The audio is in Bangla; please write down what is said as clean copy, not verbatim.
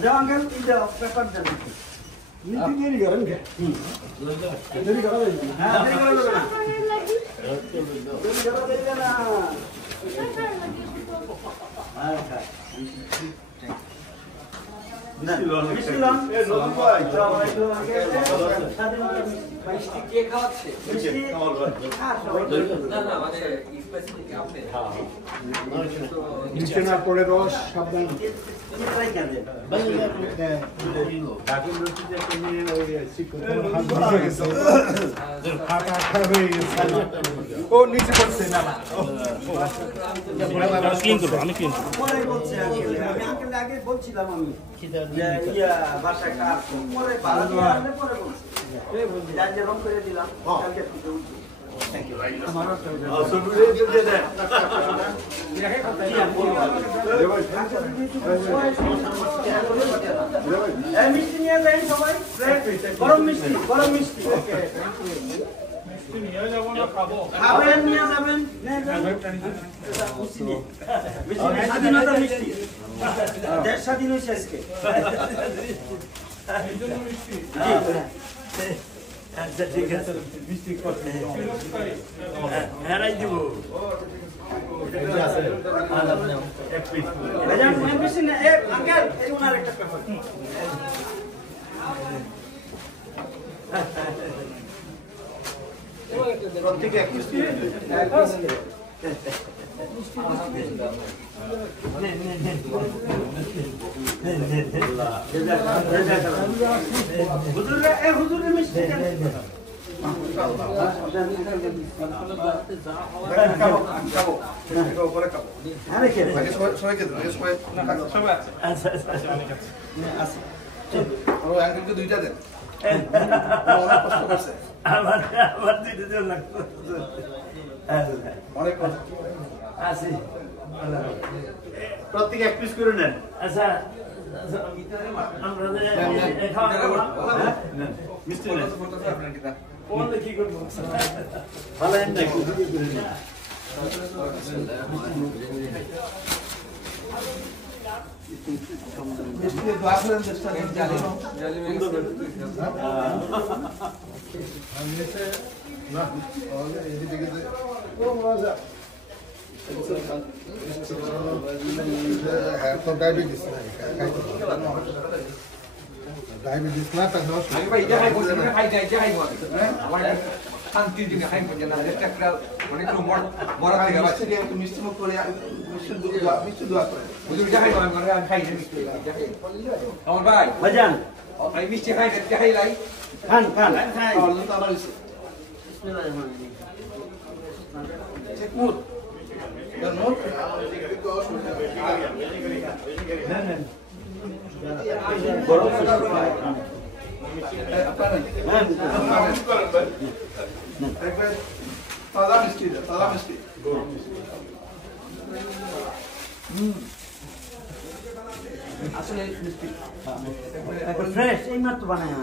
जाओ अंकल इधर पेपर दे नीचे देरी करेंगे देरी करा देंगे हां देरी करा देंगे ना बिस्मिल्लाह ए नতুন ভাই যাও একটু আগে মিষ্টি কে খাওয়াচ্ছে মিষ্টি না না মানে স্পেসিফিক আপনি হ্যাঁ নিচে না পড়ে রস সাবধান ট্রাই করে দেন ডাকুন রুটি যে তুমি ওই সিকোতে হাত ধরে গেছে ফাটা হয়ে গেছে ও নিচে পড়ছে না না ক্লিন করব আমি ক্লিন করব পরে বলছি আমি আঙ্কেল আগে বলছিলাম আমি যে ইয়া বাসা কার পরে ভালো দিয়ে আসলে পরে বলছি এই বলছি যাই যে রং করে দিলাম কালকে থেকে উঠি থ্যাংক ইউ ভাই আমারও সবুরে দিয়ে দেন দেখে কথা কি আমি বলবো এই মিষ্টি নিয়ে যাই সবাই গরম মিষ্টি ওকে থ্যাংক ইউ মিষ্টি নিয়ে যাব না খাবো খাবেন নিয়ে যাবেন মিষ্টি স্বাধীনতা মিষ্টি দেশ স্বাধীন হয়েছে আজকে এই জন্য মিষ্টি আচ্ছা ঠিক আছে মিষ্টি করতে হ্যাঁ দিব এক পিস ভাইজান মিষ্টি না এ আঙ্কেল এই ওনার একটা পেপার প্রত্যেক এক মিষ্টি হুজুর মিষ্টি দুইটা দেন প্রত্যেক এক পিস করে নেন আচ্ছা মিষ্টি কি করবো ভালো ডায়াবেটিস না ভাই যাই বলছি খাই যাই বল আমার শান্তি দিনে খাই বল না একটা অনেক মরা থেকে আছে একটু মিষ্টি মুখ করে মিষ্টি দোয়া করে বুঝলি যাই বল আমরা খাই না মিষ্টি যাই আমার ভাই ভাইজান ভাই মিষ্টি খাই লাই খান আল্লাহ তাআলা বিসমিল্লাহির রহমানির রহিম ঠিক মুত নোট আসলে ফ্রেশ এই মাত্র বানায়